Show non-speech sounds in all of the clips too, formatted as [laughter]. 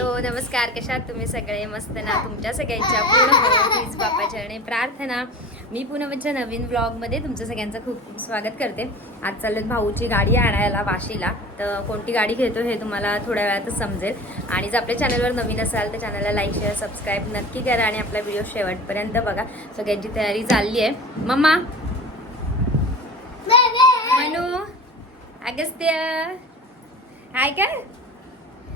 Hello नमस्कार. कशात तुम्ही सगळे? मस्त ना? तुमच्या सगळ्यांच्या पूर्ण बापाच्या आणि प्रार्थना. मी पुनमच्या नवीन ब्लॉगमध्ये तुमचं सगळ्यांचं खूप खूप स्वागत करते. आज चाललेत भाऊची गाडी आणायला वाशीला. तर कोणती गाडी घेतो हे तुम्हाला थोड्या वेळातच समजेल. आणि जर आपल्या चॅनलवर नवीन असाल तर चॅनलला लाईक शेअर सबस्क्राईब नक्की करा आणि आपला व्हिडिओ शेवटपर्यंत बघा. सगळ्यांची तयारी चालली आहे. मम्मा! मनू! अगस्त्य! हाय काय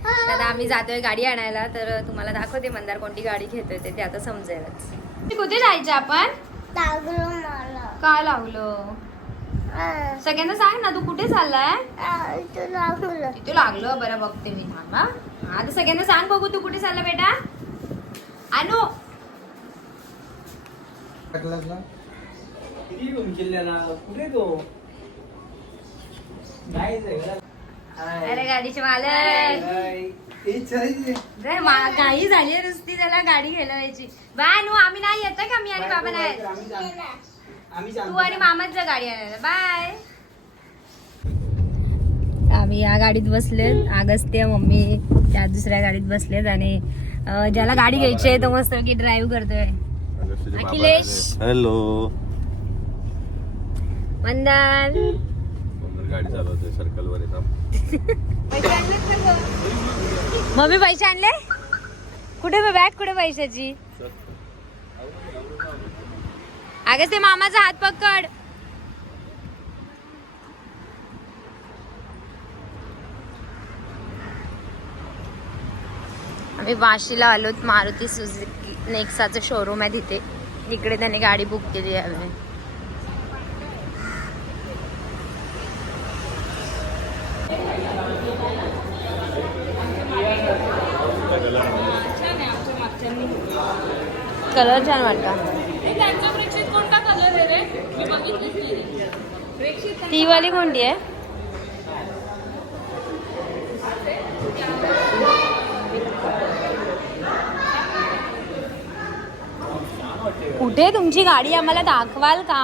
तर आम्ही जातोय गाडी आणायला तर तुम्हाला दाखवते मंदार कोणती गाडी घेतोय ते ते आता समजेलच. कुठे जायचं आपण? लागलो मला काय लावलं? सगळ्यांना सांग ना तू कुठे चाललाय? इथं लागलं तिथे लागलं बरं बघते मी थांबा आता सगळ्यांना सांग बघू तू कुठे चालला बेटा? आणू कुठे तो? का? अरे गाडीचे मालक. काही झाली नुसती त्याला गाडी घ्यायला जायची बा आणू आम्ही नाही येत का? मी आणि बाबा नाही तू. आणि मामाच जा गाडी आणायला. बाय. आम्ही या गाडीत बसलेत अगस्त्य मम्मी त्या दुसऱ्या गाडीत बसलेत आणि ज्याला गाडी घ्यायची आहे तो मस्त की ड्राईव्ह करतोय. अखिलेश. हॅलो मंदान गाडी चालवतोय सर्कल वर येतात मम्मी पैसे आणले? कुठे बॅग कुठे पैशाची? अगं ते मामाचा हात पकड. आम्ही वाशीला आलोत मारुती सुझुकी नेक्साचं शोरूम आहे तिथे. इकडे त्याने गाडी बुक केली आहे कलर छान वाटता ती वाली कोणती आहे? कुठे तुमची गाडी? आम्हाला दाखवाल का?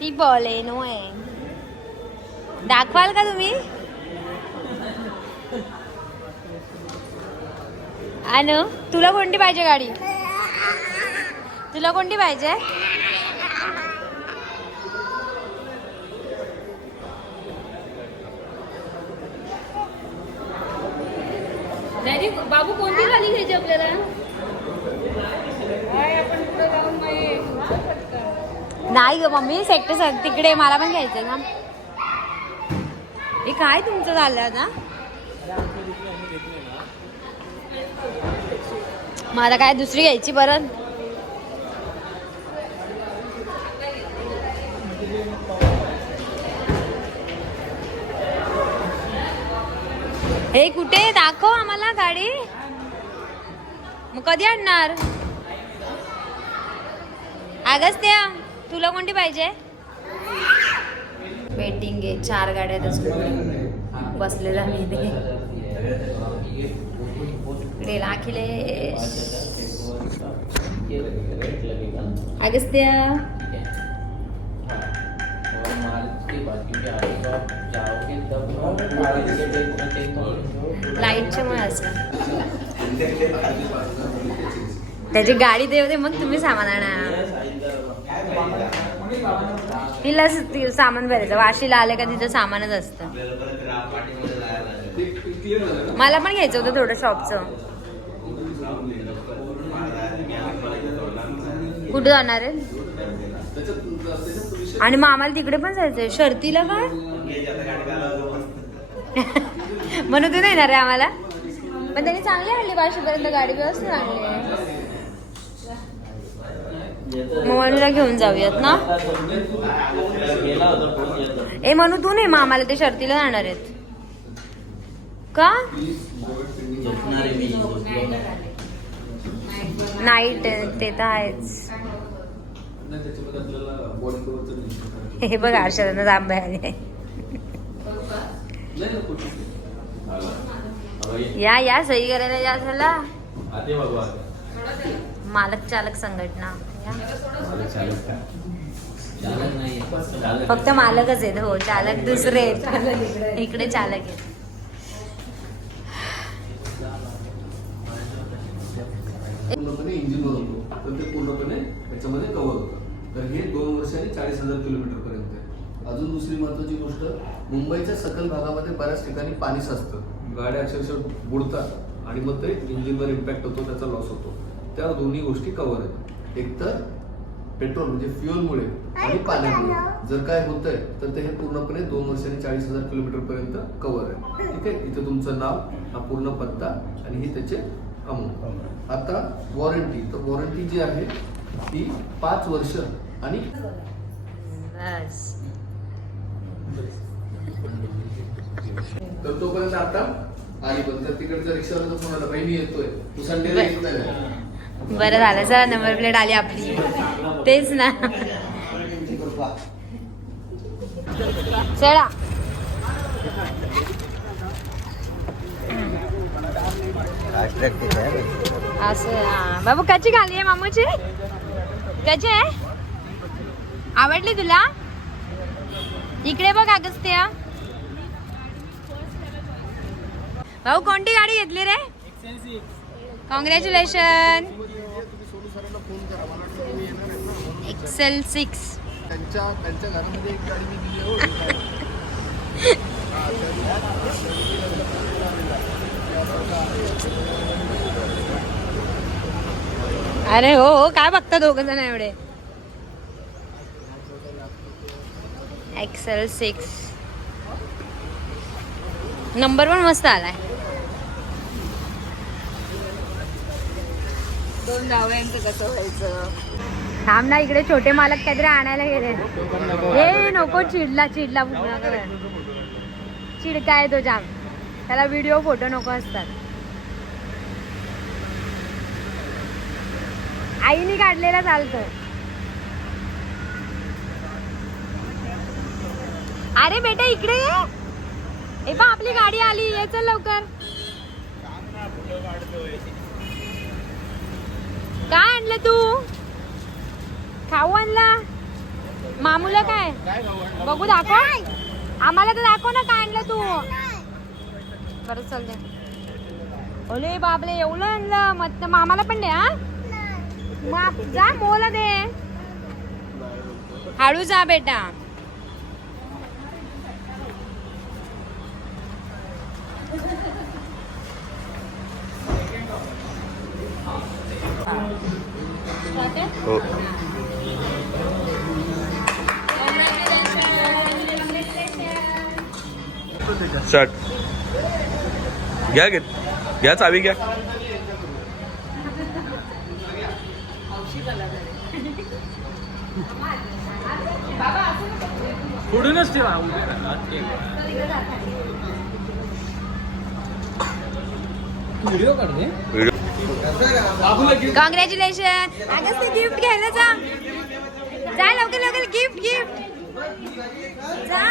ती बलेनो आहे. दाखवाल का तुम्ही? अनु तुला कोणती पाहिजे गाडी? तुला कोणती पाहिजे? बाबू कोणती गाडी घ्यायची आपल्याला? नाही ग मम्मी सेक्टर तिकडे मला पण घ्यायचं ना. हे काय तुमचं झालं ना मला काय दुसरी घ्यायची परत? हे कुठे? दाखव आम्हाला गाडी. मग कधी आणणार? अगस्त्या तुला कोणती पाहिजे? वेटिंग आहे. चार गाड्या आहेत बसलेला मी इकडे अखिलेश. अगस्त्या. लाईटच्या मुळे असं. त्याची गाडी देऊ मग तुम्ही सामान आणा. तिला सामान भरायचं. वाशीला आले का तिचं सामानच असतं. मला पण घ्यायचं होतं थोडं शॉपचं. कुठं जाणार आहे? आणि मग आम्हाला तिकडे पण जायचंय. शर्तीला काय? म्हणून तू नाही येणार आहे आम्हाला. पण त्यांनी चांगली आणली बाशीपर्यंत गाडी व्यवस्थित आणली आहे. मग मनूला घेऊन जाऊयात ना? ए म्हणू तू नाही मग आम्हाला ते शर्तीला जाणार आहेत. का? नाईट ते तर आहेच. हे बघ आरशाला आंबे आले या या सही करायला या झाला. मालक चालक संघटना. फक्त मालकच आहेत हो. चालक दुसरे आहेत. इकडे चालक आहेत. पूर्णपणे इंजिनवर होतो. तर ते पूर्णपणे त्याच्यामध्ये कव्हर होतं. तर हे दोन वर्षांनी चाळीस हजार किलोमीटर पर्यंत आहे. अजून दुसरी महत्वाची गोष्ट मुंबईच्या सकल भागामध्ये बऱ्याच ठिकाणी पाणी साचतं गाड्या अक्षरशः बुडतात आणि मग ते इंजिनवर इम्पॅक्ट होतो त्याचा लॉस होतो. त्या दोन्ही गोष्टी कव्हर आहेत. एकतर पेट्रोल म्हणजे फ्युअलमुळे आणि पाण्यामुळे. जर काय होतंय तर ते हे पूर्णपणे दोन वर्षांनी चाळीस हजार किलोमीटर पर्यंत कव्हर आहे. ठीक आहे? इथं तुमचं नाव हा पूर्ण पत्ता आणि ही त्याचे अमाऊंट आता वॉरंटी तर वॉरंटी जी आहे ती पाच वर्ष आणि बस. तर तोपर्यंत आता आली पण. तर तिकडच्या रिक्षावाला फोन आला मी येतोय. तू संडेला येत नाही. का?" बरं झालं चला नंबर प्लेट आली आपली. तेच ना. चला. असं. बाबू कशी घाली आहे मामूची? कशी आहे? आवडली तुला? इकडे बघ अगस्त्य. भाऊ कोणती गाडी घेतली रे? कॉंग्रॅच्युलेशन एक्सेल सिक्स अरे हो हो काय बघता दोघ जण एवढे? एक्सेल सिक्स नंबर पण मस्त आलाय. दोन जावयांचं कसं व्हायचं? थांब ना इकडे छोटे मालक काहीतरी आणायला गेले. हे नको चिडला चिडला पूर्ण चिडका तो जाम. त्याला व्हिडिओ फोटो नको असतात. आईने काढलेला चालतो. अरे बेटा इकडे ये. ए आपली गाडी आली. ये चल लवकर. काय आणलं तू? खाऊ आणला? मामूला काय? बघू दाखव. आम्हाला तर दाखव ना काय आणलं तू. बरं चल दे. ओले बाबले एवढं आणलं. मग मामाला पण दे हा? मग जा मोला दे. हळू जा बेटा. हो. शर्ट घ्या घेत. घ्या चावी घ्या. पुढूनच ठेवा. व्हिडिओ काढते कॉंग्रॅच्युलेशन अगं ते गिफ्ट घ्यायला जा. जा लवकर लवकर. गिफ्ट गिफ्ट जा.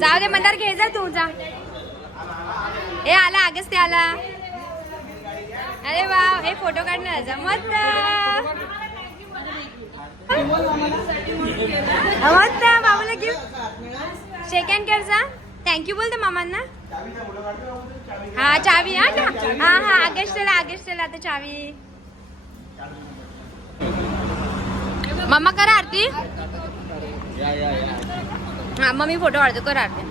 जाऊ दे मंदार घे जा तू जा. ए आला आगच ते आला. अरे वा हे फोटो काढणार जा. मस्त. मस्त बाबूला गिफ्ट शेक हँड कर जा. थँक्यू बोलते मामांना. हा चावी हा ना. हा हा आगस्टला आगस्टला आता चावी. मम्मा करा आरती. हा मग मी फोटो काढतो कर आरती.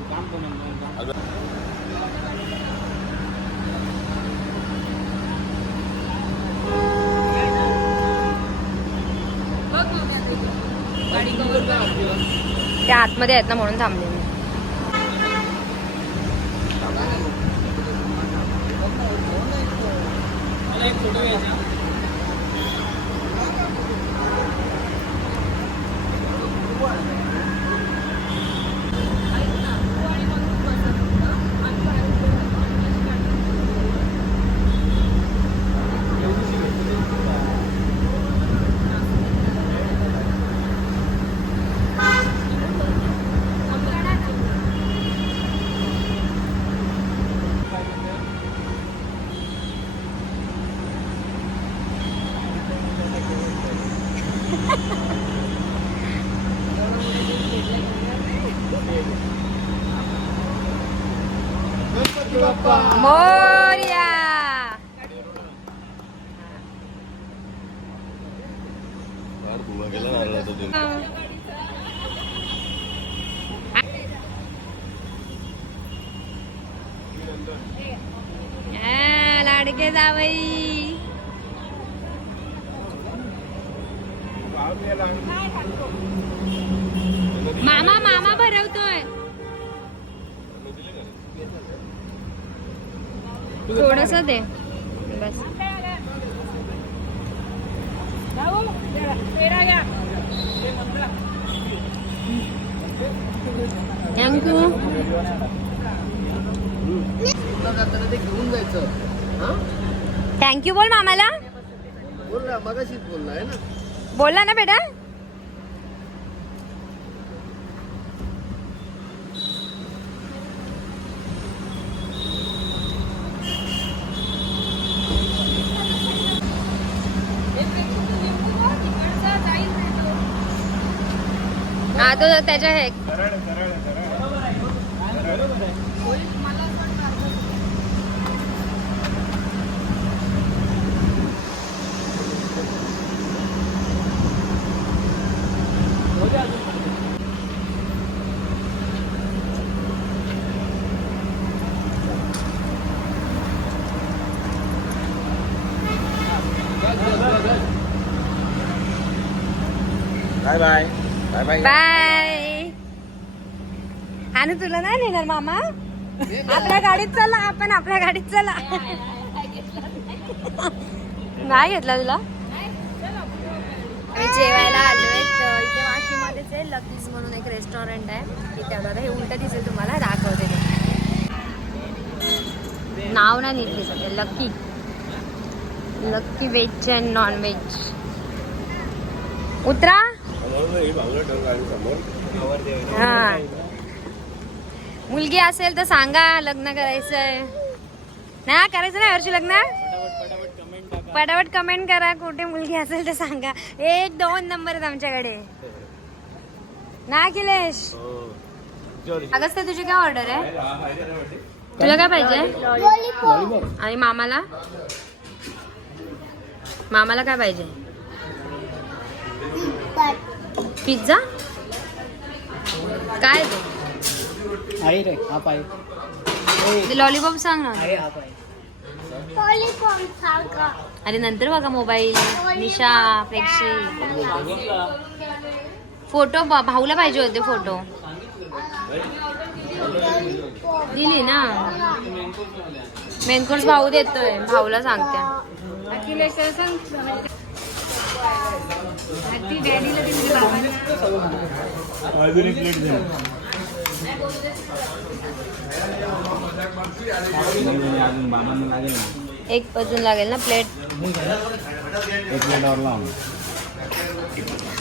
त्या आतमध्ये आहेत ना म्हणून थांबले मी मला एक फोटो घ्यायचा लाडके जावई. मामा मामा भरवतोय. थोडस दे बस थँक्यू पुन्हा जाताना ते घेऊन जायचं थँक्यू बोल मामाला. बोल ना मगाशीच बोलला आहे ना? बोलला ना बेटा. हा तो त्याच्या हे बाय बाय बाय आणि तुला नाही नेणार मामा? आपल्या गाडीत चला आपण आपल्या गाडीत चला. नाही घेतला तुला? आम्ही जेवायला आलोय इथे वाशीमध्येच आहे लकीज म्हणून एक रेस्टॉरंट आहे. तिथे आलो आता हे उलट दिसेल तुम्हाला दाखवते. नाव ना नीट दिसत Lucky. Lucky veg and non veg उतरा. हा मुलगी असेल तर सांगा लग्न करायचंय. ना करायचं ना वर्षी लग्न? पटापट कमेंट करा कुठे मुलगी असेल तर सांगा. एक दोन नंबर आहेत आमच्याकडे. ना अखिलेश? अगस्त तुझी काय ऑर्डर आहे? तुला काय पाहिजे? आणि मामाला? मामाला काय पाहिजे? पिझ्झा? काय ते आहे रे हा पाय लॉलीपॉप सांग ना. अरे नंतर बघा मोबाईल. निशा प्रेक्षी. फोटो भाऊला पाहिजे होते फोटो. दिली ना. मेनकोर्स भाऊ देतोय भाऊला सांगते. अखिलेश अजून एक प्लेट अजून लागेल ना एक अजून लागेल ना प्लेट? एक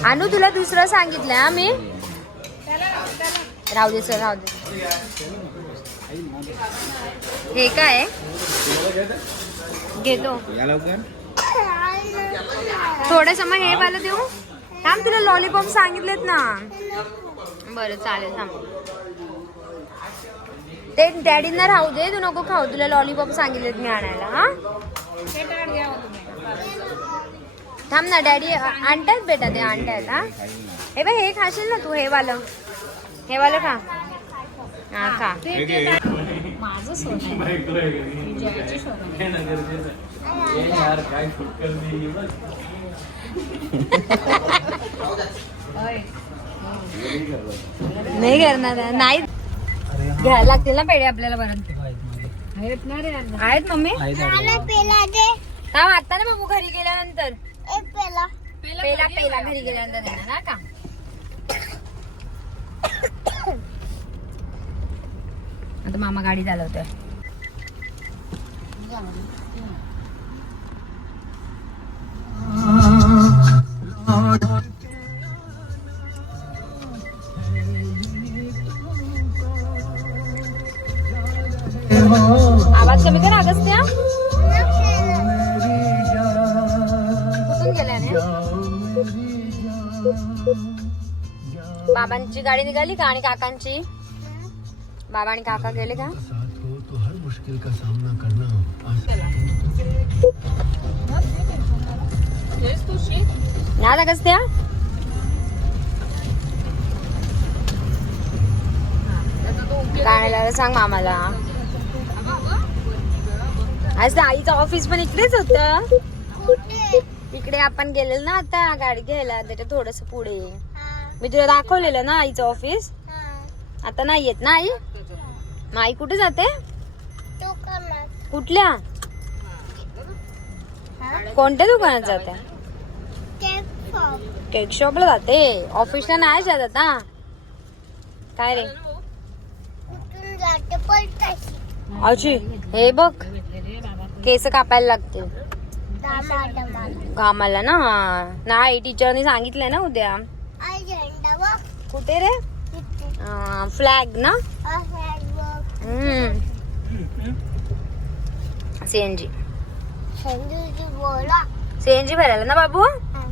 आणू तुला दुसरं सांगितलंय हा मी? राहू दे सर राहू दे. हे काय? घेतो. थोडस मग हे वाला देऊ. थांब तुला लॉलीपॉप सांगितलेत ना. बरं चालेल थांब. ते डॅडींना राहू दे तू नको खाऊ. तुला लॉलीपॉप सांगितलेत मी आणायला हा? थांब ना डॅडी आणतायत बेटा ते आणतायत हा? हे बघ हे खाशील ना तू हे वालं. हे वालं खा. हा खा. माझं सोनं यार काय [laughs] नाही करणार नाही. घ्यायला लागतील ना पेढे आपल्याला परत आहेत मम्मी? मला हा आता ना बाबू घरी गेल्यानंतर. पेला पेला घरी गेल्यानंतर देणार हा का? आता मामा गाडी चालवतोय. आवाज बाबांची गाडी निघाली का आणि काकांची? बाबा आणि काका गेले का? मुश्किल का सामना करना ना कस त्या? काढायला सांग मामाला. आज आईचं ऑफिस पण इकडेच होत. इकडे आपण गेलेलो ना आता गाडी घ्यायला त्याच्या थोडस पुढे. मी तुला दाखवलेलं ना आईचं ऑफिस आता नाही येत ना आई? मग आई कुठे जाते? कुठल्या? कोणत्या दुकानात जाते? केक शॉप केक शॉपला जाते. ऑफिसला नाही जात आता. काय रे? आजी हे बघ. केस कापायला दमा कामाला ना? नाही टीचरने सांगितलंय ना उद्या. आई झेंडा बघ कुठे रे तिथे फ्लॅग ना आहे बघ सीएनजी